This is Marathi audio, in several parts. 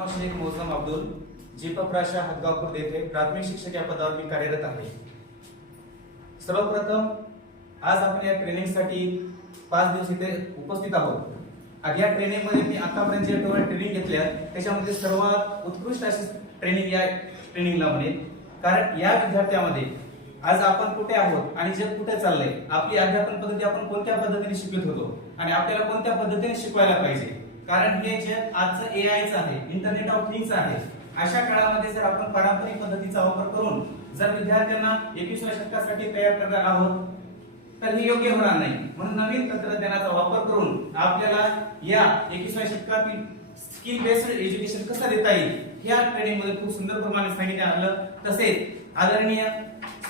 नाव शेख मोसम अब्दुल जीपप्राशा हदगावपूर येथे प्राथमिक शिक्षक या पदावर मी कार्यरत आहे. सर्वप्रथम आज आपण या ट्रेनिंगसाठी पाच दिवस इथे उपस्थित आहोत. आणि या ट्रेनिंगमध्ये मी आतापर्यंत जे ट्रेनिंग घेतल्या त्याच्यामध्ये सर्वात उत्कृष्ट अशी ट्रेनिंग या ट्रेनिंगला म्हणेल कारण या विद्यार्थ्यामध्ये आज आपण कुठे आहोत आणि जग कुठे चाललंय आपली अध्यापन पद्धती आपण कोणत्या पद्धतीने शिकत होतो आणि आपल्याला कोणत्या पद्धतीने शिकवायला पाहिजे? कारण हे जे आजचं ए आयचं आहे इंटरनेट ऑफ थिंग्स आहे अशा काळामध्ये जर आपण पारंपरिक पद्धतीचा वापर करून जर विद्यार्थ्यांना एकविसव्या शतकासाठी तयार करणार आहोत तर हे योग्य होणार नाही. म्हणून नवीन तंत्रज्ञानाचा वापर करून आपल्याला या एकविसव्या शतकातील स्किल बेस्ड एज्युकेशन कसं देता येईल या ट्रेनिंगमध्ये खूप सुंदर प्रमाणे सांगितलं आलं. तसेच आदरणीय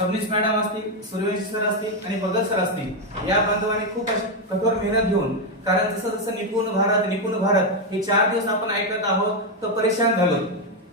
सबनीस मॅडम असतील सूर्यवंशी सर असतील आणि भगत सर असतील या बांधवाने खूप अशी कठोर मेहनत घेऊन कारण जसं जसं निपुण भारत निपुण भारत हे चार दिवस आपण ऐकत आहोत तर परेशान झालो.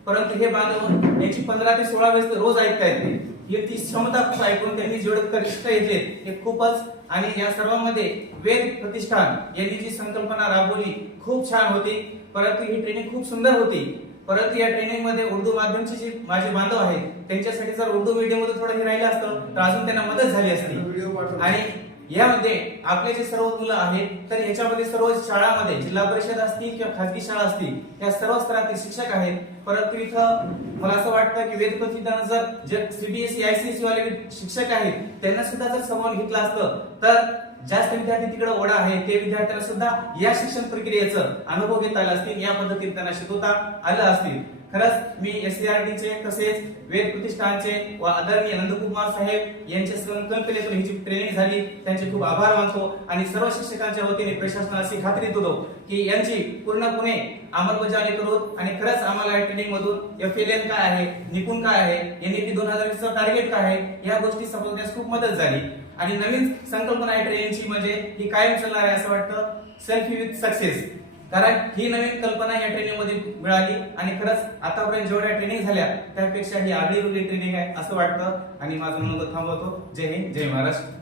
परंतु हे बांधव याची पंधरा ते सोळा वेळेस तर रोज ऐकता येते. ही ती क्षमता खूप ऐकून त्यांनी जेवढे कनिष्ठ येते हे खूपच आणि या सर्वांमध्ये वेद प्रतिष्ठान यांनी जी संकल्पना राबवली खूप छान होती. परंतु ही ट्रेनिंग खूप सुंदर होती. परंतु या ट्रेनिंगमध्ये उर्दू माध्यमचे जे माझे बांधव आहेत त्यांच्यासाठी जर उर्दू मीडियममध्ये थोडं हे राहिलं असतं तर अजून त्यांना मदत झाली असती. आणि यामध्ये आपले जे सर्व मुलं आहेत तर याच्यामध्ये सर्व शाळामध्ये जिल्हा परिषद असतील किंवा खाजगी शाळा असतील या सर्व स्तरातील शिक्षक आहेत. परंतु इथं मला असं वाटतं की वेद प्रतिष्ठान जर जे सीबीएसई आयसीएसई वाले शिक्षक आहेत त्यांना सुद्धा जर समोर घेतलं असतं तर जास्त विद्यार्थी तिकडे ओढा आहे ते विद्यार्थ्यांना सुद्धा या शिक्षण प्रक्रियेचं अनुभव घेता आला असतील या पद्धतीने त्यांना शिकवता आलं असतील. खरंच मी एस चे तसेच वेद प्रतिष्ठानचे व आदरणीय नंदकुमार साहेब यांच्या संकल्पनेतून ही जी ट्रेनिंग झाली त्यांचे खूप आभार मानतो आणि सर्व शिक्षकांच्या वतीने प्रशासनाला अशी खात्री देतो की यांची पूर्णपणे अंमलबजावणी करू आणि खरंच आम्हाला या ट्रेनिंग मधून एफ एल एन काय आहे निपुण काय आहे एनईपी दोन हजार वीस टार्गेट काय आहे या गोष्टी समजण्यास खूप मदत झाली. आणि नवीन संकल्पना आहे ट्रेनिंगची म्हणजे ही कायम चालणार आहे असं वाटतं. सेल्फी विथ सक्सेस कारण ही नवीन कल्पना या ट्रेनिंगमध्ये मिळाली आणि खरंच आतापर्यंत जेवढ्या ट्रेनिंग झाल्या त्यापेक्षा ही आगळी वेगळी ट्रेनिंग आहे असं वाटतं. आणि माझं म्हणून थांबवतो. जय हिंद जय महाराष्ट्र.